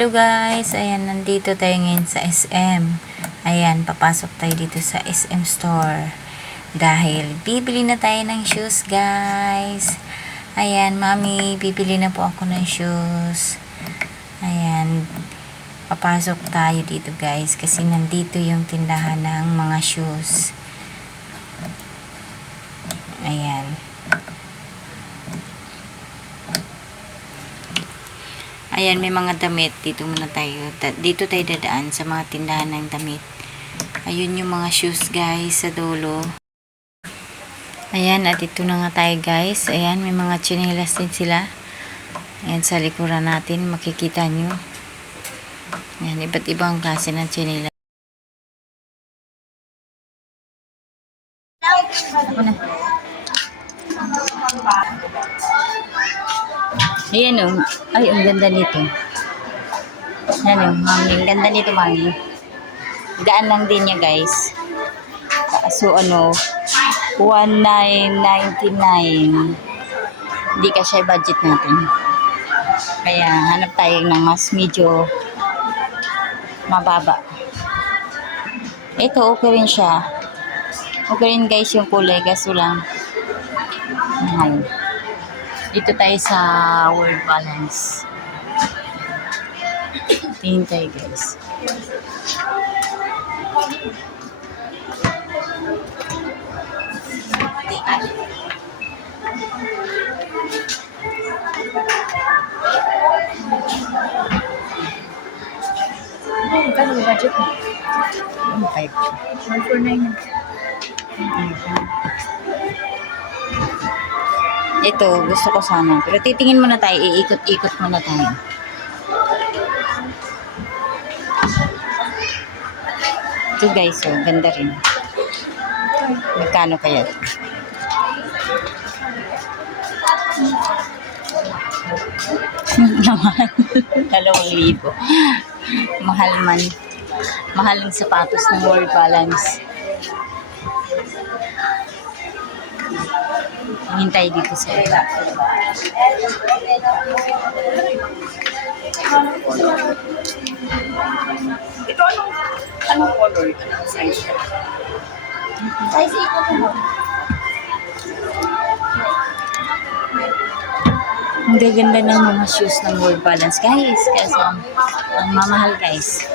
Hello guys, ayan, nandito tayo ngayon sa SM. Ayan, papasok tayo dito sa SM store. Dahil bibili na tayo ng shoes guys. Ayan, mami, bibili na po ako ng shoes. Ayan, papasok tayo dito guys. Kasi nandito yung tindahan ng mga shoes. Ayan. Ayan, may mga damit. Dito muna tayo. Dito tayo dadaan sa mga tindahan ng damit. Ayun yung mga shoes guys sa dulo. Ayan, at ito na nga tayo guys. Ayan, may mga tsinelas din sila. Ayan, sa likuran natin. Makikita nyo. Ayan, iba't ibang klase ng tsinelas. Ako na. Ayan o. Ay, ang ganda nito. Ayan o, mami. Ang ganda nito, mami. Gaan lang din niya, guys. So, ano, 1,999. Hindi kasi budget natin. Kaya, hanap tayo ng mas medyo mababa. Ito, okay rin siya. Okay rin, guys, yung kulay. Kaso lang, mahal. Dito tayo sa World Balance. Tingin tayo guys. Magkano yung budget mo? 1,500. 1,499. Ito, gusto ko sana. Pero titingin muna tayo. Iikot-ikot muna tayo. Ito guys, oh, ganda rin. Magkano kaya? Naman. 2,000. Mahal man. Mahal yung sapatos ng World Balance. Hintay dito sa iba. Ito anong color? Size? Size ito mo. Ang gaganda ng mga shoes ng World Balance guys. Kasi ang mamahal guys.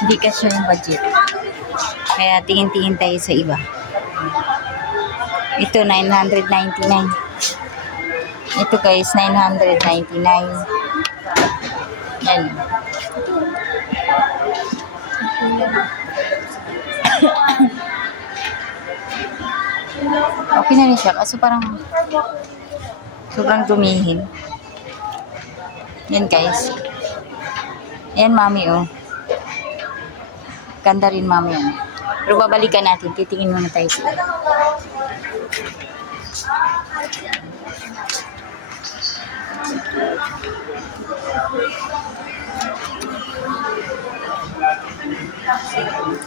Hindi kasi yung budget. Kaya tingin-tingin tayo sa iba. Ito 999. Ito guys 999. Yan. Okay na rin siya. Kaso parang sobrang dumihin. Yan guys. Yan mami oh. Ganda rin mami yan. Pero babalikan natin. Titingin muna tayo sa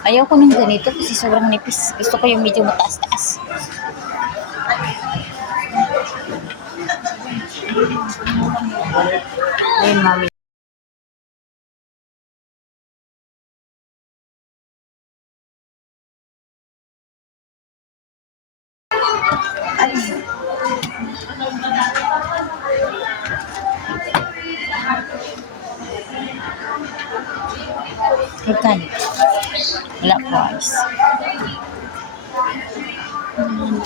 ayaw ko ng ganito kasi sobrang nipis. Gusto ko yung medyo mataas-taas. Ayun, mami. Ikan. Wala price.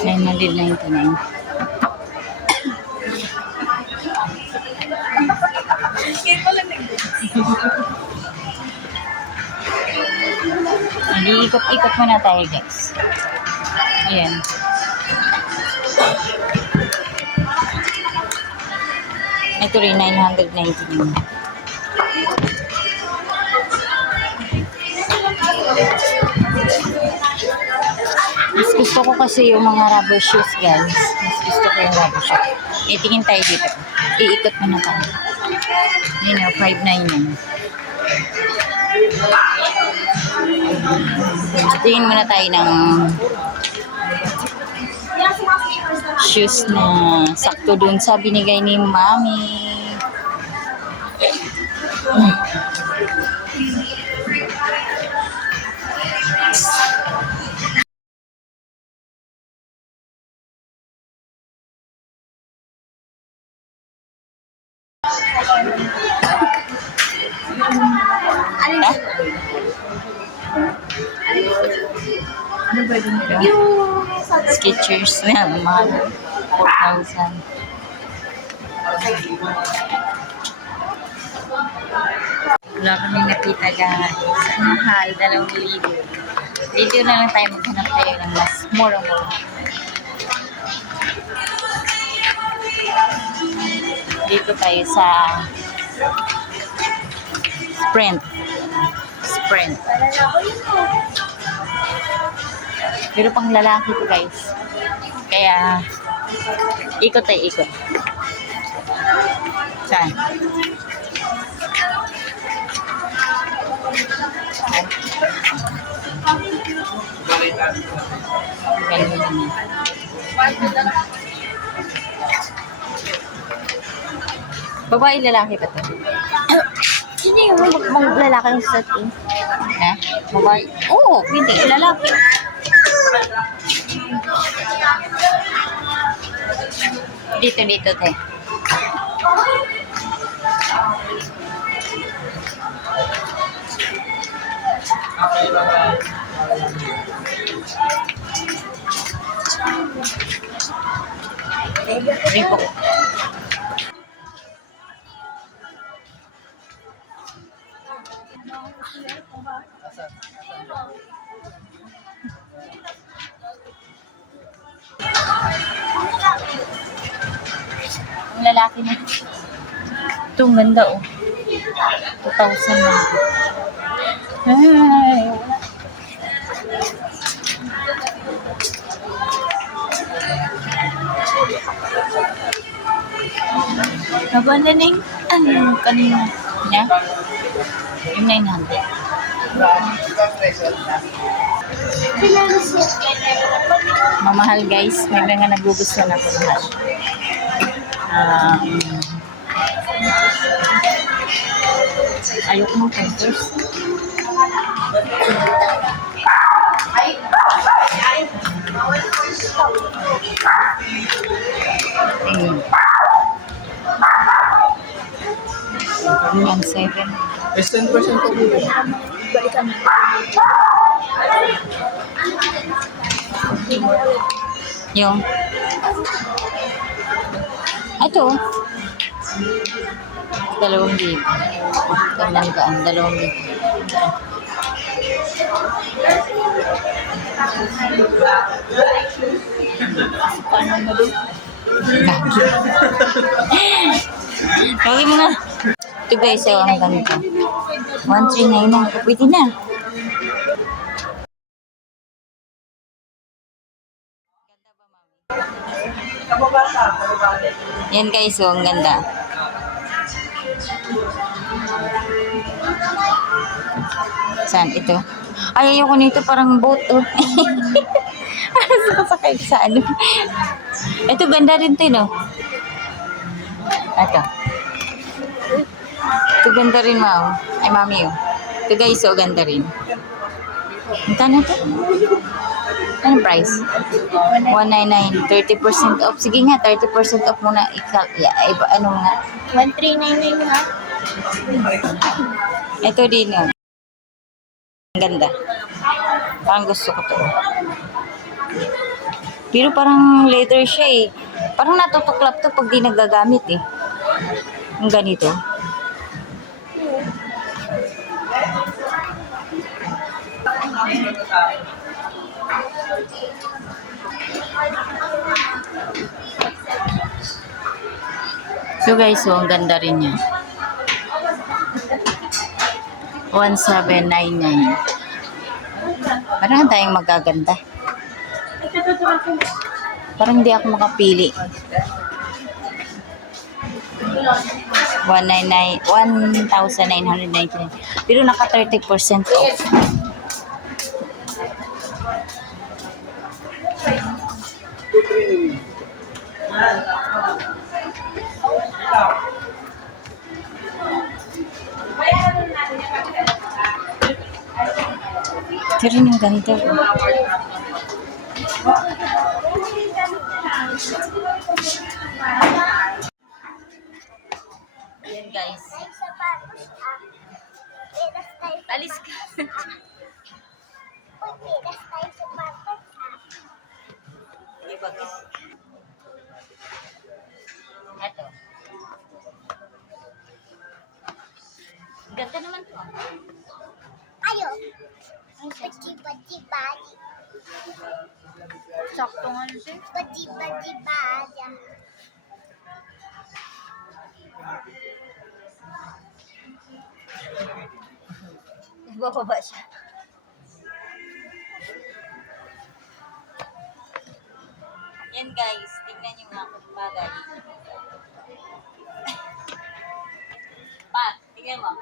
999. Ikot-ikot muna tayo guys. Ayan. Ito rin 999. Mas gusto ko kasi yung mga rubber shoes guys. Mas gusto ko yung rubber shoes. Tingin tayo dito. Iikot muna tayo. Yun o, 599. Tingin muna tayo ng shoes na sakto dun sa binigay ni Mami. Ano? Ano ba din nila? Skechers na, mahal. 4,000. Wala kami nakita guys. Ang mahal, 2,000. Dito na lang tayo maghanap tayo ng mas mura-mura. Dito tayo sa Sprint. Sprint. Pero pang lalaki to guys. Kaya, ikot tayo, ikot. Saan? Ganun. Babae, lalaki ba to? Hindi yung mga lalaki ng setting. Ha? Babae? Oo, hindi. Lalaki. Dito, dito, te. Reebok. Ang lalaki na. Ito, ang ganda oh. 2,000 na. Ay, wala. Naganda na yung ano kanina. Niya? Yung 900. Mamahal guys. May mga nagugustuhan ako mahal. Ayoko mo Pampers. Yung 7. Is 10% po po. Balikan mo. Yung ito 2,000. Tandaan, 2,000. Paano mo doon? Kawin mo na. Ito guys, so ang ganito. 1,399 na. Pwede na. Yan guys, so ang ganda. Saan? Ito. Ay, ayoko nito. Parang boat. Oh. Sakasakay sa ano. Ito, ganda rin ito, no? Ito. Ito, ganda rin, Mau. Ay, mami, oh. Ito, guys, so ganda rin. Magkano ito? Anong price? 199. 30% off. Sige nga, 30% off muna. Iba, ano nga? 1,399 ha? Ito din, oh. Ang ganda. Parang gusto ko to. Pero parang leather siya eh. Parang natutuklap to pag di nagagamit eh. Ang ganito. So guys, so ang ganda rin niya. 1,799. Parang tayong magaganda. Parang hindi ako makapili. 1,999. Pero naka 30% off. Ito rin yung ganito. Yan guys. Alis ka. Ito. Ganda naman to. Ayo. Baji-baji baji. Sakto nga siya. Baji-baji baja. Nagbababa siya. Yan guys, tingnan yung mga bagay. Pa, tingnan mo.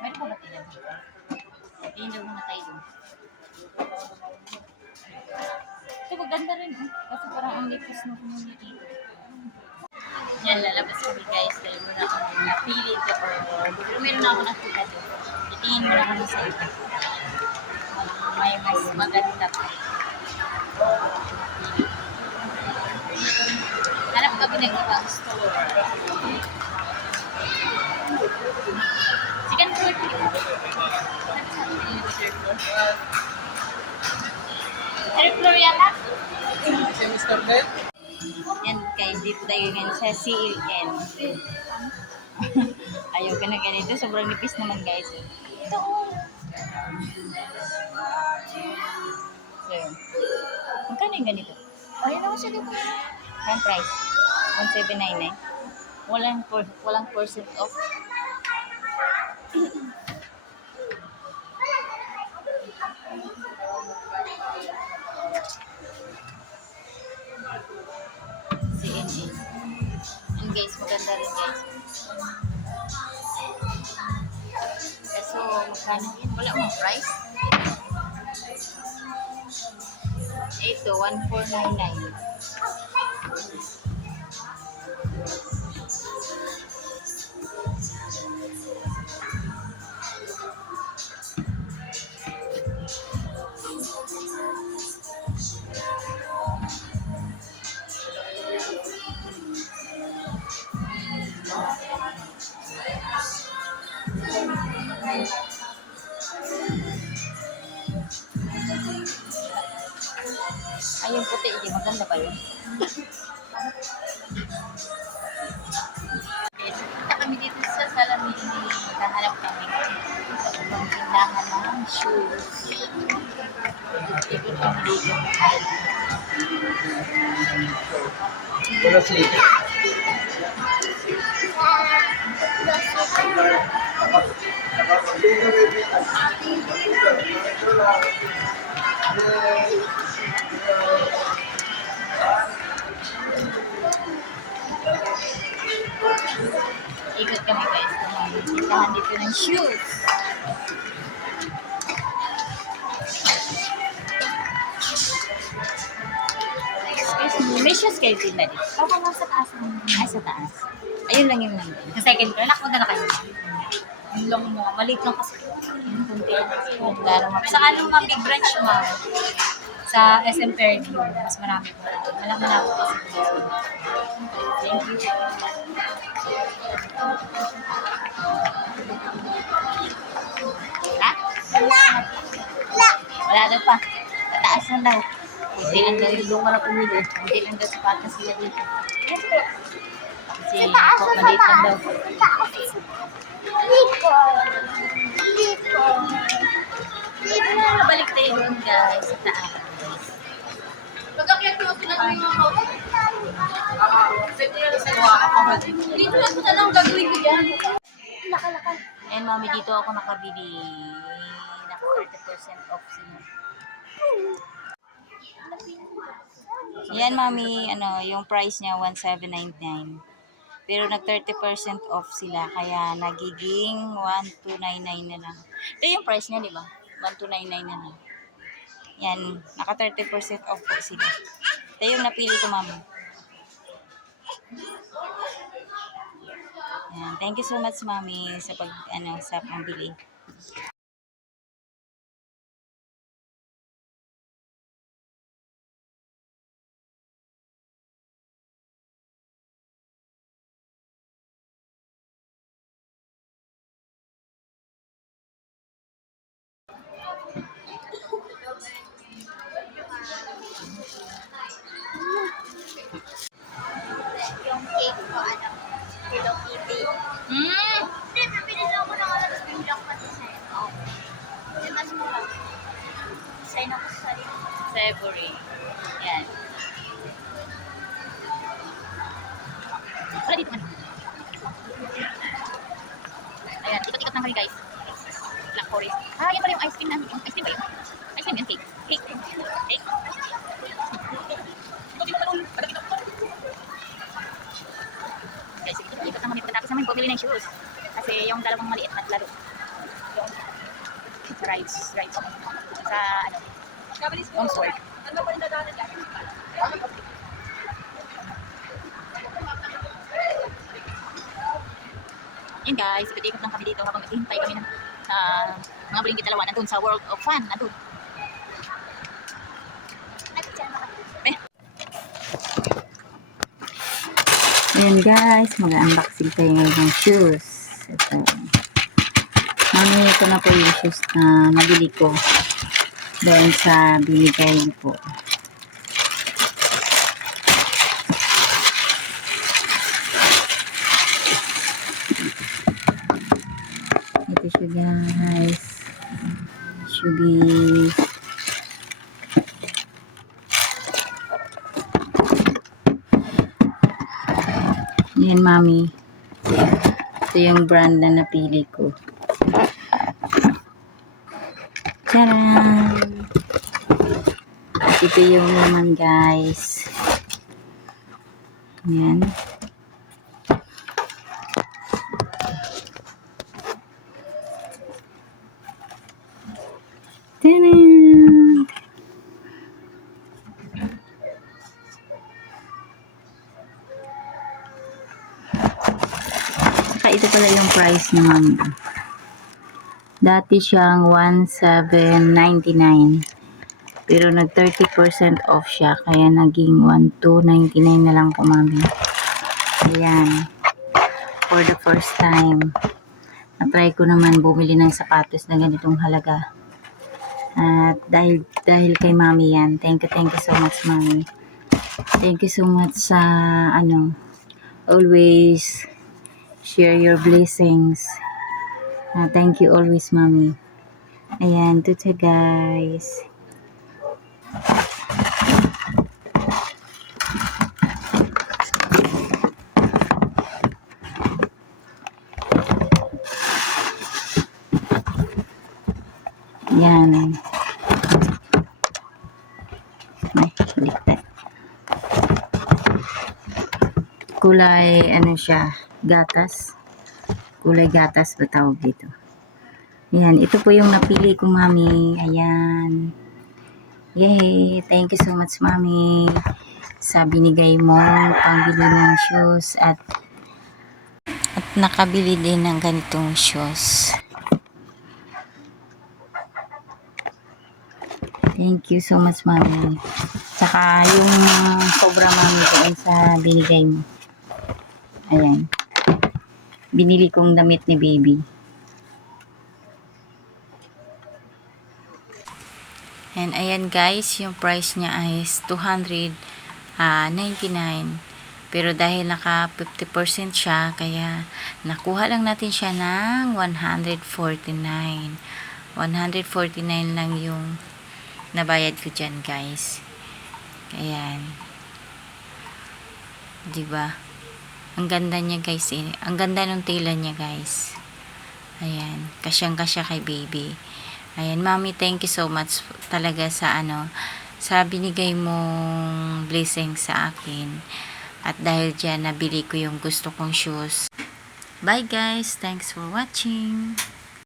Meron pa ba tingnan? Tingnan daw muna tayo dun. Ito maganda rin eh. Kasi parang ang lipas ng community dito. Yan, lalabas kami guys. Dahil muna ako napili ito. Pero meron ako nakita doon. Itingin muna kami sa iba. May mas maganda pa. Hanap kami ng ibang store. Second floor dito. Third floor yata? Semester din? Yan guys, dito tayo ngayon sa CLN. Ayaw ka na ganito. Sobrang nipis naman guys. Ito oh. So, yun. Magkano yung ganito? Ayun ako siya dito. Ang price? 1799. Walang percent off. CNA. And guys, maganda rin guys. So, magkano yun? Wala mong price? Ito, 1499. Ay, yung puti, hindi maganda ba yun? Punta kami dito sa salamin. Nahanap kami sa ibang tindahan ng shoes. Ikot kami dito. Wala sleep. Ikot kami guys. Tindahan dito ng shoes. Excuse me, may shoes kayo din ba dito? Ako lang sa taas mo. Ay, sa taas. Ayun lang yung nandun. Sa second floor, nakpunta na kayo. Yung lang mo, maliit lang kasi. Yung kunti. Sa ano mga big branch mo? Sa SM Fairview, mas marami po. Malaki na po kasi. Thank you. Ha? Wala daw pa. Tataas lang daw. Hindi lang daw yung doon ka na pumili. Hindi lang daw sapatos sila dito. Kasi po, maliit lang daw. Dito. Dito. Dito na balik tayo doon guys. Sa taas. Pagkakyat mo, pinag-uwi mo ako. Dito lang po na lang gagawin ko yan. Laka-laka. And mami, dito ako nakabili. Naka 30% off sila. Yan mami, ano, yung price niya 1799. Pero nag 30% off sila kaya nagiging 1299 na lang. Ito yung price niya, di ba? 1299 na lang. Yan, naka 30% off po sila. Ito yung napili ko mami. Thank you so much, Mami, sa sa pambili. Yung cake ko, Hello Kitty. Hindi, nabili lang ako ng tapos bigla ko pati sa'yo. Kasi mas mura. Sign ako sa sarili. February. Yan. Wala dito man. Ayan, ikot-ikot lang kami guys. Black forest. Ah, yan pala yung ice cream namin. Ice cream ba yun? Ice cream yan, cake. Cake. Cake. Guys, ikot lang kami pagkatapos namin bumili ng shoes. Kasi yung dalawang maliit na laro. Yung rides. Sa home store. Ano pa rin dadaanan yan? Yan guys, ikot-ikot lang kami dito habang naghihintay kami ng mga bulinggit dalawa nandun sa World of Fun. Nandun. Ayan guys, mag-unboxing tayo ngayon ng shoes. Ito. Mami, ito na po yung shoes na nabili ko doon sa binigay po. Ito siya guys. Shoes. Yan, Mami. Ito yung brand na napili ko. Tcharam! Ito yung naman, guys. Yan. Tcharam! Ito pala yung price niya, Mami. Dati siyang 1,799. Pero nag 30% off siya. Kaya naging 1,299 na lang po, Mami. Ayan. For the first time. Na-try ko naman bumili ng sapatos na ganitong halaga. At dahil kay Mami yan. Thank you so much, Mami. Thank you so much sa always share your blessings. Thank you always, Mami. Ayan, ito guys. Yan. Ay, baliktad. Kulay, siya, gatas. Kulay gatas ba tawag dito? Ayan, ito po yung napili ko, Mami. Ayan. Yay! Thank you so much, Mami. Sa binigay mo, pangbili ng shoes at nakabili din ng ganitong shoes. Thank you so much, Mami. Saka yung sobra, Mami, doon sa binigay mo. Ayan. Binili kong damit ni baby. And ayan guys, yung price niya is 299. Pero dahil naka 50% siya, kaya nakuha lang natin siya ng 149. 149 lang yung nabayad ko dyan guys. Ayan. Diba? Ang ganda niya guys eh. Ang ganda ng tela niya guys. Ayan. Kasyang-kasya kay baby. Ayan, Mami, thank you so much talaga sa sa binigay mong blessing sa akin. At dahil dyan, nabili ko yung gusto kong shoes. Bye guys. Thanks for watching.